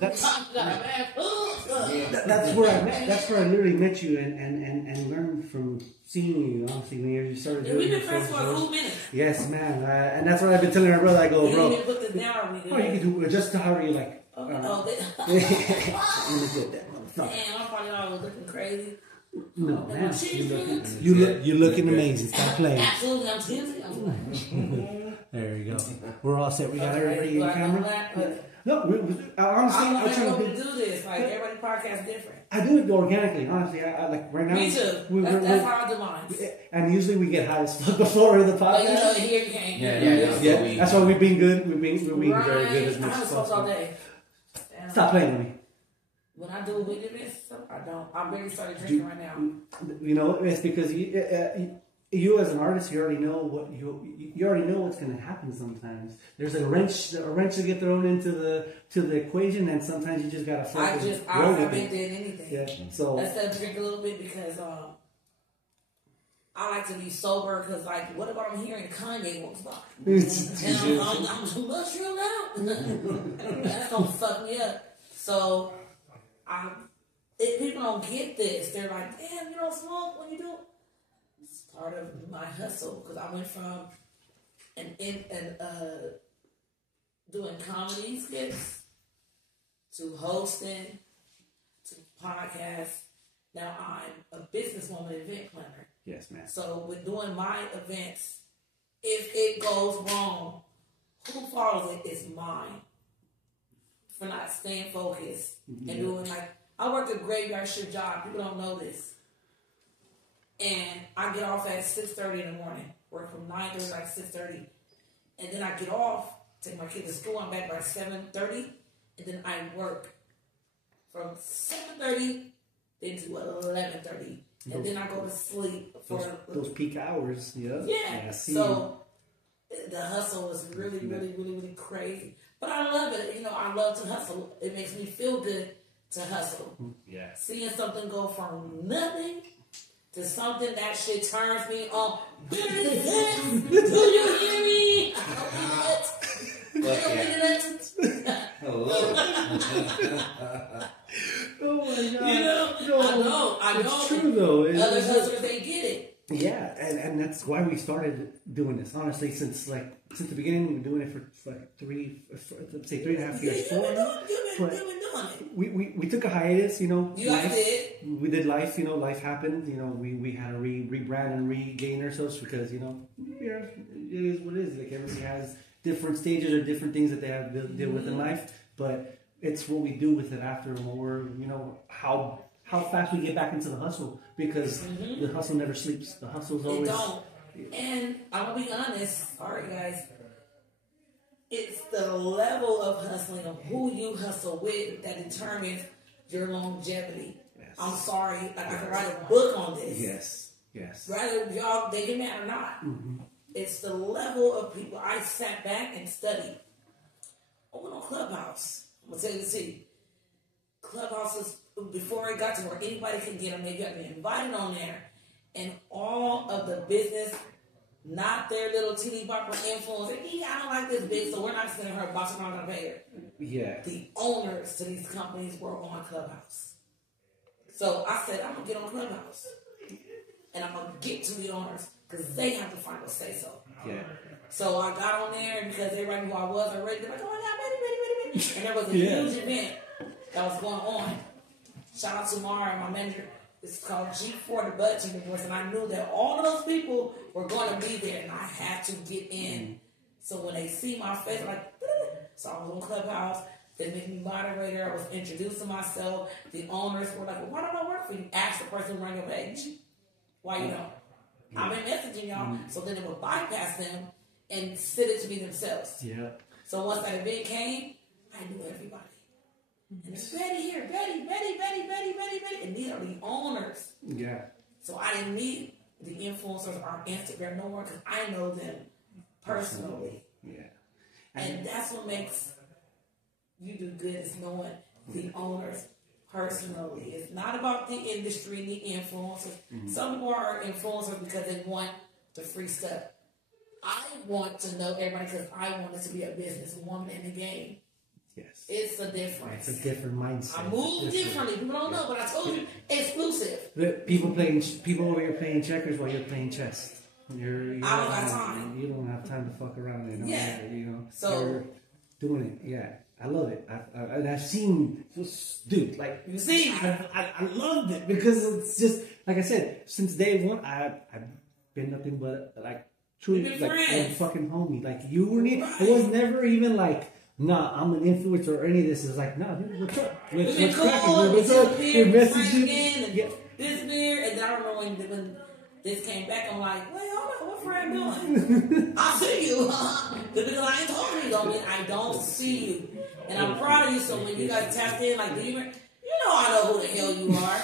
That's where I met. That's where I literally met you and learned from seeing you. Honestly, when you started doing. We've been friends for a few minutes. Yes, man, and that's what I've been telling my brother. I go, bro. You didn't put this down on me. Oh, you can do just however you like. Damn, I'm probably always looking crazy. No, man, you're looking amazing. Stop playing. Absolutely, I'm tipsy. There you go. We're all set. We got everybody in camera. No, honestly, I'm trying to do this. Like everybody's podcast different. I do it organically. Honestly, I like right now. Me too. That's how I do mine. And usually we get high as fuck before the podcast. But here you came. Yeah. That's why we've been good. We've been very good as much as possible. All day. Stop playing with me. When I do a weekly event, I don't. I barely started drinking right now. You know, it's because you as an artist, you already know what you already know what's going to happen. Sometimes there's a wrench to get thrown into the equation, and sometimes you just got to. I haven't did anything. Yeah. So I said drink a little bit because I like to be sober. Because like, what about I'm hearing Kanye walks by and I'm too much real now. That's gonna fuck me up. So people don't get this. They're like, damn, you don't smoke when you do. It's part of my hustle because I went from doing comedy skits to hosting to podcasts. Now I'm a businesswoman, event planner. Yes, man. So with doing my events, if it goes wrong, who follows it is mine. For not staying focused and doing like, I work a graveyard shift job. People don't know this. And I get off at 6:30 in the morning. Work from 9:30 to like 6:30. And then I get off, take my kids to school. I'm back by 7:30. And then I work from 7:30 then to 11:30. And then I go to sleep for those peak hours. Yeah. So the hustle is really crazy. But I love it. You know, I love to hustle. It makes me feel good to hustle. Yeah. Seeing something go from nothing to something, that shit turns me on. Do you hear me? Hello. Oh my God. You know, I know. It's true though. Other hustlers, they get it. Yeah, and that's why we started doing this. Honestly, since the beginning, we've been doing it for like 3.5 years. We took a hiatus, you know. You guys did. We did life, you know. Life happened, you know. We had to rebrand and regain ourselves because, you know, it is what it is. Like everybody has different stages or different things that they have to deal with in life, but it's what we do with it after, when we're, you know, how fast we get back into the hustle, because the hustle never sleeps. The hustle's always. It don't. And I'm gonna be honest. All right, guys. It's the level of hustling, of who you hustle with, that determines your longevity. Yes. I'm sorry, like I could write a book on this. Yes. Rather y'all they get mad or not. It's the level of people. I sat back and studied. I went on Clubhouse. I'm gonna tell you the tea. Clubhouses, before it got to where anybody can get them, they got me invited on there, and all of the business, not their little teeny bopper influence. I don't like this bitch, so we're not sending her a box. We're not gonna pay her. Yeah. The owners to these companies were on Clubhouse, so I said I'm gonna get on Clubhouse, and I'm gonna get to the owners because they have to final say so. Yeah. So I got on there, and because everybody knew who I was already, they're like, oh my God, Betty. And there was a huge event that was going on. Shout out to Mara, my manager. It's called G4, the Bud Team Divorce, and I knew that all of those people were going to be there, and I had to get in. So when they see my face, like, so I was on Clubhouse. They made me moderator. I was introducing myself. The owners were like, well, why don't I work for you? Ask the person who ran your page. Why you don't? I've been messaging y'all, so then it would bypass them and send it to me themselves. Yeah. So once that event came, I knew everybody. And there's Betty here, Betty. And these are the owners. Yeah. So I didn't need the influencers or Instagram no more, because I know them personally. Yeah. And that's what makes you do good, is knowing the owners personally. It's not about the industry and the influencers. Some people are influencers because they want the free stuff. I want to know everybody because I wanted to be a businesswoman in the game. Yes. It's a difference. It's a different mindset. I move differently. People don't know, but I told you, exclusive. People over here playing checkers while you're playing chess. I don't have time. You don't have time to fuck around. So you're doing it. Yeah. I love it. I've seen, dude, like, you see, I loved it because it's just, like I said, since day one, I've been nothing but, like, truly, like, a fucking homie. Like, you were me. Right. It was never even like, nah, I'm an influencer or any of this. It's like, nah, dude, what's up? What's cracking? What's up? Your messaging. Yeah. This beer, and I remember when this came back, I'm like, wait, hold on, what friend doing? I see you, because I ain't talking to you, though. I don't see you. And I'm proud of you, so when you guys tapped in, like, you know I know who the hell you are.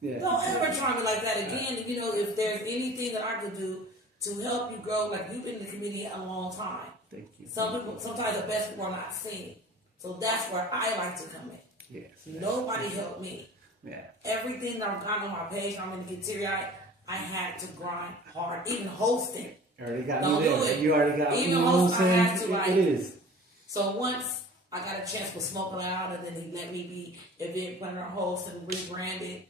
Yeah. Don't ever try me like that again. And, if there's anything that I could do to help you grow, like, you've been in the community a long time. Thank you. Sometimes the best people are not seen. So that's where I like to come in. Yes. Nobody helped me. Yeah. Everything that I've got on my page, I'm going to get teary-eyed. I had to grind hard. Even hosting. You already got Don't me do there. it. You already got me. Even hosting, I had to, like. It is. So once I got a chance with Smoke Loud, and then he let me be event planner, host, and rebranded,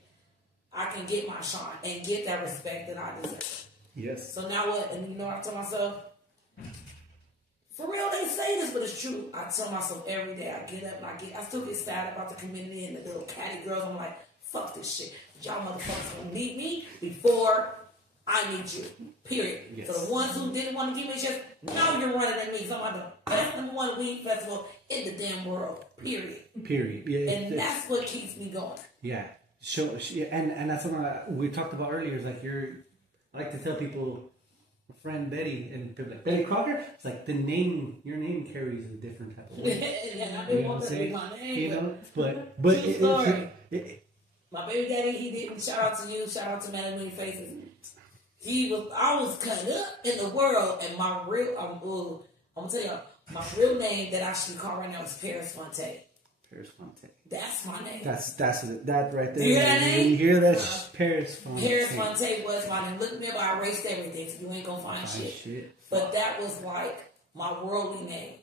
I can get my shine and get that respect that I deserve. Yes. So now what? And I tell myself, for real, they say this, but it's true. I tell myself every day, I get up and I still get sad about the community and the little catty girls. I'm like, fuck this shit. Y'all motherfuckers gonna need me before I need you. Period. Yes. So the ones who didn't want to give me shit, now you're running at me. So I'm the best #1 weed festival in the damn world. Period. Yeah. And that's what keeps me going. Yeah. And that's something we talked about earlier. Is like I like to tell people, my friend Betty, and people like, Betty Krocker, it's like your name carries a different type of weight. Yeah, I didn't want that to be my name. But my baby daddy, he didn't. Shout out to you. Shout out to Melanie Faces. I was cut up in the world, and my real, I'm gonna tell y'all, my real name that I should call right now is Paris Fonte. Paris Fonte. That's my name. That's that right there. You hear that name? You hear that? Paris Fonte. Paris Fonte was my name. Look me up, I erased everything, so you ain't gonna find shit. But that was like my worldly name.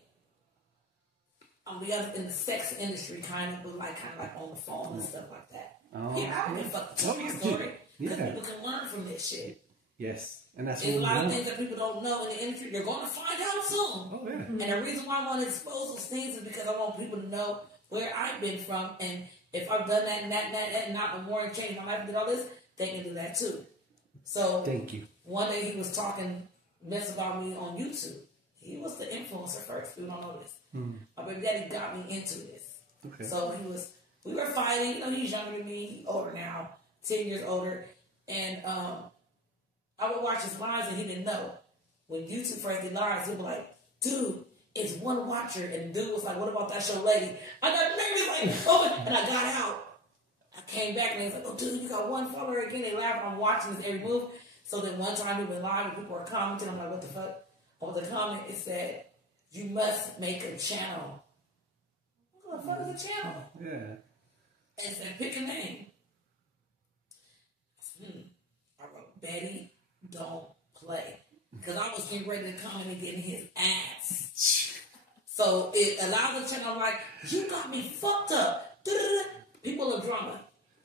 We got in the sex industry, kind of like on the phone and stuff like that. Oh, yeah, I don't give a fuck tell my story because people can learn from this shit. Yes, and that's there's a lot of things that people don't know in the industry. You're going to find out soon. Oh yeah. And the reason why I want to expose those things is because I want people to know where I've been from, and if I've done that and not more and changed my life and did all this, they can do that too. So thank you. One day he was talking mess about me on YouTube. He was the influencer first. People don't know this. My baby daddy got me into this. Okay. So we were fighting. He's younger than me. He's older now, 10 years older. And I would watch his lives and he didn't know. When YouTube first did lives, he'd be like, dude, it's one watcher. And the dude was like, what about that show lady? I got maybe like, oh, and I got out. I came back and he was like, oh, dude, you got one follower again. They laughed. I'm watching this every move. So then one time we went live and people were commenting. I'm like, what the fuck? On the comment, it said, you must make a channel. What the fuck is a channel? Yeah. And it said, pick a name. I wrote, Betty Don't Play. Because I was getting ready to come in and get in his ass. So it allowed the channel, I'm like, you got me fucked up. People are drama.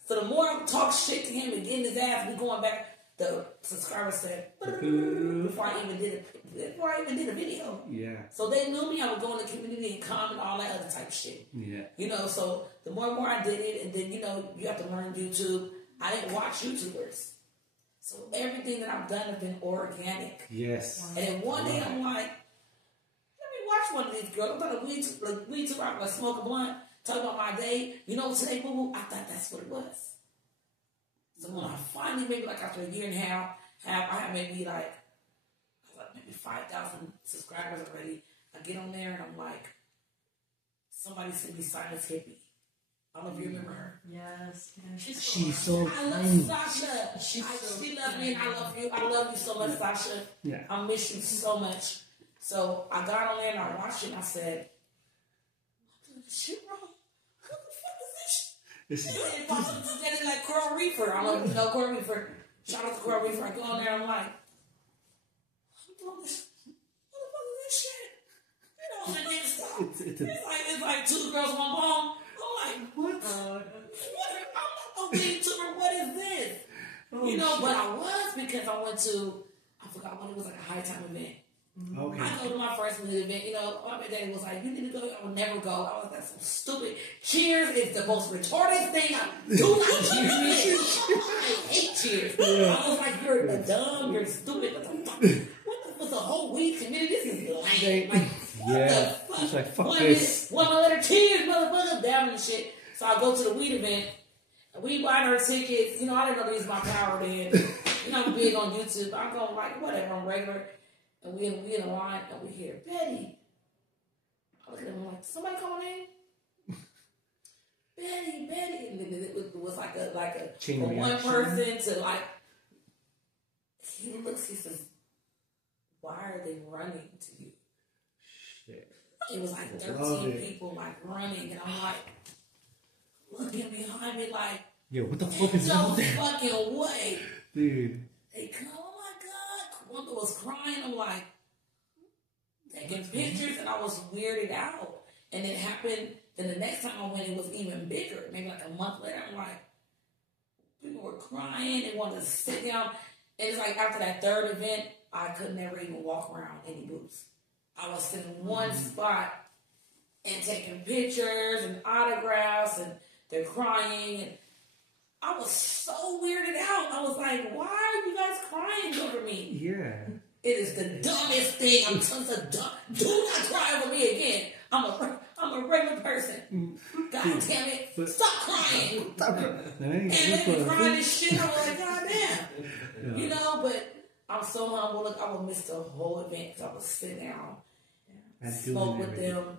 So the more I talk shit to him and get in his ass, we going back. The subscriber said, before I even did a video. Yeah. So they knew me. I would go in the community and comment, all that other type of shit. Yeah. So the more and more I did it, and then, you have to learn YouTube. I didn't watch YouTubers. So everything that I've done has been organic. Yes. And then one day I'm like, let me watch one of these girls. I'm talking weed too, I was smoke a blunt, talking about my day. Today, boo-boo, I thought that's what it was. So when I finally, maybe like after a year and a half, I have maybe 5,000 subscribers already. I get on there and I'm like, somebody sent me Silence Hippie. I don't know if you remember her. Yes. She's so I love Sasha. She loves me and I love you. I love you so much, Sasha. Yeah. I miss you so much. So I got on there and I watched it and I said, I'm doing this shit wrong. What the fuck is this? And it pops up to like Coral Reefer. I don't know if you know Coral Reefer. Shout out to Coral Reefer. I go on there and I'm like, I'm doing this. What the fuck is this shit? And then It's like two girls, one bone. I'm like, what? I'm not gonna be tuber. What is this? You know, but I was because I went to, I forgot when it was like a high time event. Okay. I go to my first music event, you know, my daddy was like, you need to go, I will never go. I was like, that's so stupid. Cheers is the most retarded thing I do not cheers. I hate cheers. Yeah. I was like, you're dumb, you're stupid. What the fuck was the whole week? Community, this is lame. Like, what the fuck? It's like, fuck this. One of my letter cheers, motherfucker, down and shit. So I go to the weed event. We buying her tickets. You know, I didn't know to use my power then. You know, I'm big on YouTube. I go like, whatever, I'm regular. And we in a line, and we hear, Betty. I look at him like, somebody calling in? Betty. And then it was like a from one person to like, he looks, he says, why are they running to you? Shit. It was like 13 people like running, and I'm like, looking behind me like, yo, what the fuck is out there? No fucking way. Dude. They come, oh my God. One was crying. I'm like, taking pictures, and I was weirded out. And it happened, then the next time I went, it was even bigger. Maybe like a month later, I'm like, people were crying. They wanted to sit down. And it's like after that third event, I could never even walk around any booths. I was sitting in one spot and taking pictures and autographs, and they're crying, and I was so weirded out. I was like, why are you guys crying over me? Yeah. It is the dumbest thing. I'm telling you, do not cry over me again. I'm a regular person. God damn it. Stop crying. And then crying and shit. I was like, God damn. You know, but I'm so humble. Look, I would miss the whole event because I would sit down and smoke with them,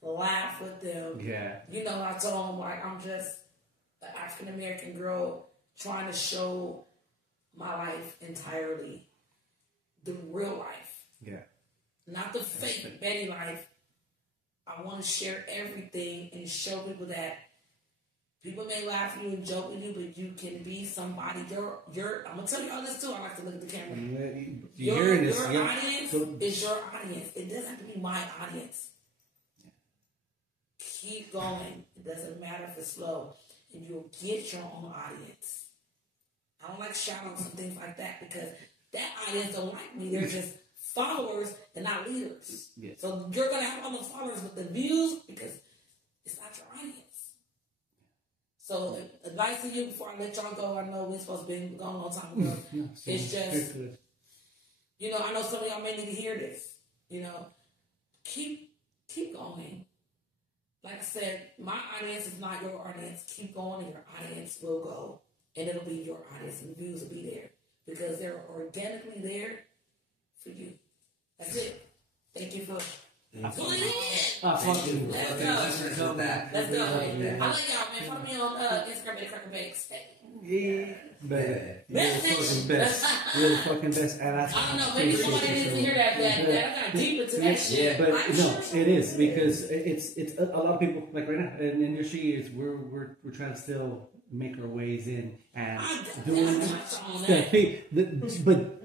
laugh with them. Yeah. You know, I told them, like, I'm just an African-American girl trying to show my life entirely. The real life. Yeah. Not the fake Betty life. I want to share everything and show people that people may laugh at you and joke with you, but you can be somebody. You're I'm going to tell you all this too. I like to look at the camera. Your audience is your audience. It doesn't have to be my audience. Keep going. It doesn't matter if it's slow. And you'll get your own audience. I don't like shout-outs and things like that because that audience don't like me. They're just followers and not leaders. Yeah. So you're going to have all the followers with the views because it's not your audience. So advice to you before I let y'all go. I know we're supposed to be gone a long time ago. It's just, you know, I know some of y'all may need to hear this. You know, keep going. Like I said, my audience is not your audience. Keep going and your audience will go. And it'll be your audience and the views will be there. Because they're organically there for you. That's it. Thank you for pulling in. Let's go. Let's go. I love y'all, man. Follow me on Instagram at Krocker Bakes. Yeah. Best. You're the fucking best. And I don't know. Maybe somebody needs to hear that. I got deep into that shit. Yeah, but no, it is because it's a lot of people like right now in the industry is we're trying to still make our ways in and doing stuff.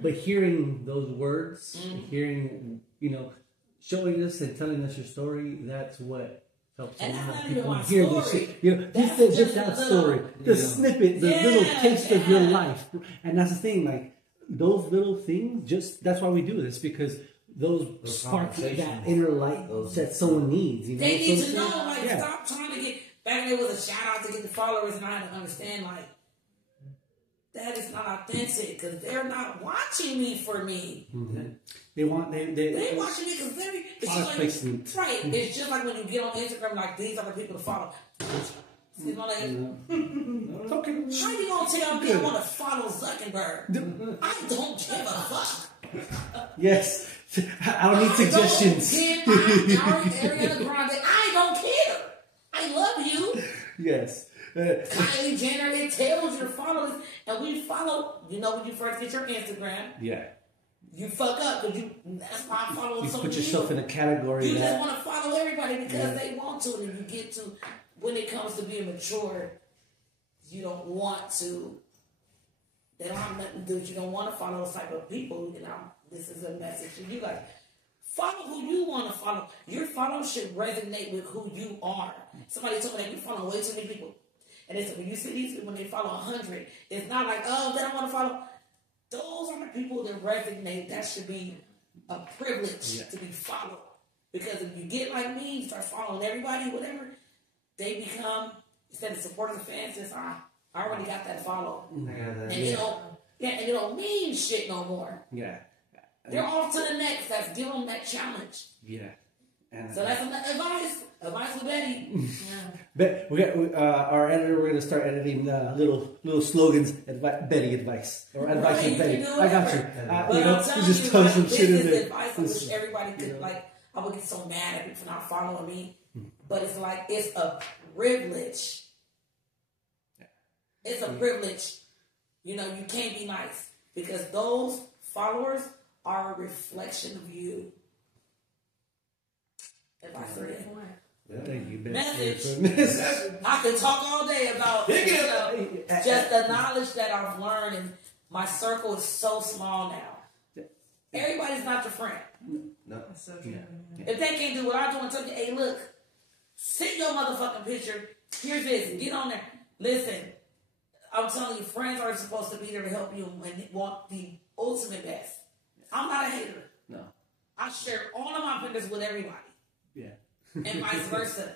But hearing those words, hearing showing us and telling us your story, that's what helps a lot of people hear this shit. Just that story, the snippet, the little taste of your life, and that's the thing. Like those little things, that's why we do this because those spark that inner light that someone needs. They need to know. Stop trying to get. Back there was a shout out to get the followers, and I had to understand like that is not authentic because they're not watching me for me. Mm-hmm. They watching me because it's just like, right. It's just like when you get on Instagram, like these are the people to follow. See my leg? Okay. How you gonna tell me I want to follow Zuckerberg? I don't give a fuck. Yes, I don't need suggestions. Ariana Grande, I don't care. I love you. Yes. Kylie Jenner, it tells your followers, and we follow. You know when you first get your Instagram, yeah, you fuck up because that's why I follow. You put yourself in a category. You just want to follow everybody because they want to, and you get to when it comes to being mature, you don't want to. They don't have nothing to do with you. Don't want to follow those type of people. This is a message to you guys. Follow who you want to follow. Your follow should resonate with who you are. Somebody told me that we follow way too many people. And they said, when you see these people, when they follow 100, it's not like, oh, they don't want to follow. Those are the people that resonate. That should be a privilege to be followed. Because if you get like me, you start following everybody, whatever, they become, instead of supporting the fans, just, I already got that follow. And it don't mean shit no more. Yeah. They're off to the next. That's give them that challenge. Yeah. And so that's advice. Advice for Betty. But we got our editor. We're gonna start editing little slogans. Betty advice or advice from Betty. I got you. But I'm telling just you, tell like, some this shit in is there. advice I wish everybody could like. I would get so mad at people for not following me, but it's like it's a privilege. It's a privilege. You know, you can't be nice because those followers are a reflection of you. If I say it. Thank you, Message. I could talk all day about just the knowledge that I've learned, and my circle is so small now. Everybody's not your friend. No. That's so true. Yeah. If they can't do what I do and tell you, hey, look, send your motherfucking picture. Here's this. Get on there. Listen, I'm telling you, friends are supposed to be there to help you and want the ultimate best. I'm not a hater. No. I share all of my opinions with everybody. Yeah. And vice versa.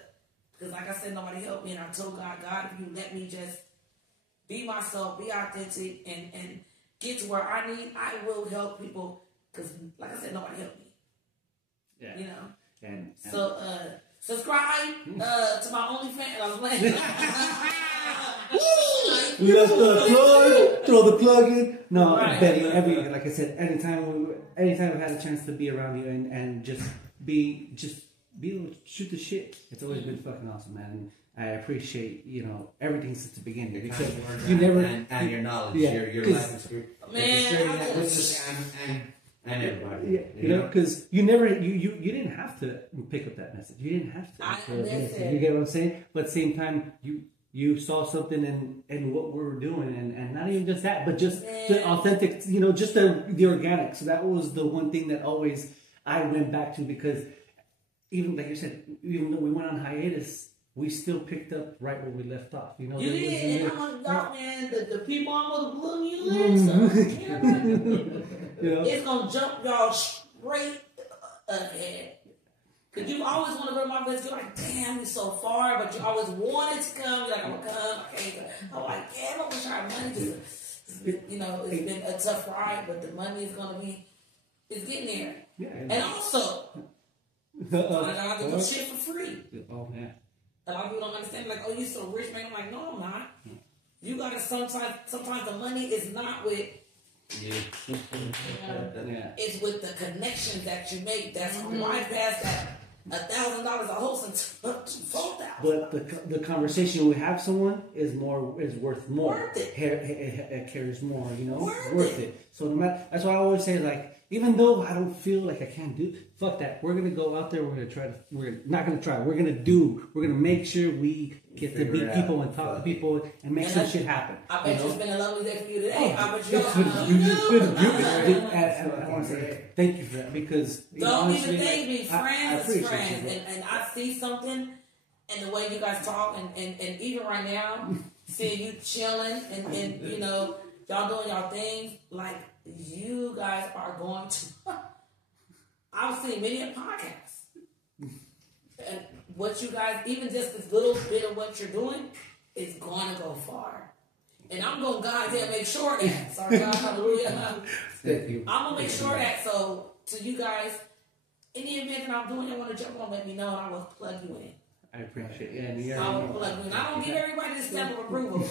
Because like I said, nobody helped me. And I told God, if you let me just be myself, be authentic, and get to where I need, I will help people. Because like I said, nobody helped me. Yeah. You know? And so, subscribe to my OnlyFans. I was playing. Let's throw the plug in. No, Right. Betty, like I said, anytime I've had a chance to be around you and just be able to shoot the shit, it's always been fucking awesome, man. And I appreciate, everything since the beginning. Your Because kind words you never and your knowledge, your life experience. Man, and everybody. Because you didn't have to pick up that message. You didn't have to. You get what I'm saying? But at the same time, you saw something in what we were doing, and not even just that, but just the authentic, just the organic. So that was the one thing that always I went back to, because even like you said, even though we went on hiatus, we still picked up right where we left off. You did, and I'm like, man, the people I'm gonna glue you in, it's gonna jump y'all straight ahead. Cause you always want to go to my place. You're like, damn, we're so far, but you always wanted to come. You're like, I'm gonna come. I can't come. I'm like, damn, I'm gonna try money. It's been a tough ride, but the money is gonna be, it's getting there. Yeah, and also, I got to do shit for free. Oh yeah. A lot of people don't understand. Like, oh, you so rich, man. I'm like, no, I'm not. You gotta sometimes the money is not with. It's with the connections that you make. That's why past that $1,000 a host and $4,000. But the conversation we have someone is worth more. Worth it. It carries more. Worth it. So no matter, that's why I always say, like, even though I don't feel like I can't do, fuck that. We're gonna go out there. We're gonna make sure we get to meet people and talk to people and make some shit happen. I bet it's been a lovely day for you today. I bet you I want to say thank you for that, because don't even thank me. Friends is friends, and I see something in the way you guys talk, and even right now, seeing you chilling and y'all doing y'all things, like you guys are going to. I've seen many a podcast. And what you guys, even just this little bit of what you're doing, is going to go far. And I'm going to goddamn make sure that. Sorry, God, hallelujah. Thank you. I'm going to make sure that. So, to you guys, any event that I'm doing, you want to jump on, let me know, and I will plug you in. I appreciate it. Yeah, I will plug you in. I don't give everybody the stamp of approval.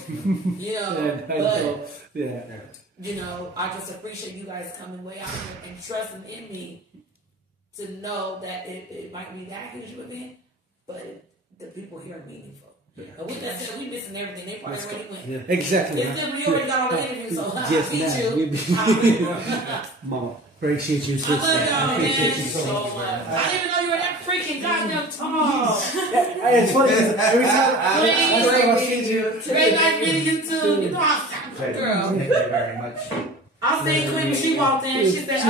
I just appreciate you guys coming way out here and trusting in me to know that it might be that huge of an event, but the people here are meaningful. Yeah. And with that said, we missing everything. They probably already went. Yeah, exactly. It's simply already got all the interviews, so I beat you. Mama, appreciate you, sister. I love y'all, appreciate man, you so much. I didn't even know you were that freaking goddamn tall. It's funny, every time I see you. Great nice meeting you too. You know I sound good, girl. Thank you very much. I seen Queen when she walked in. She said,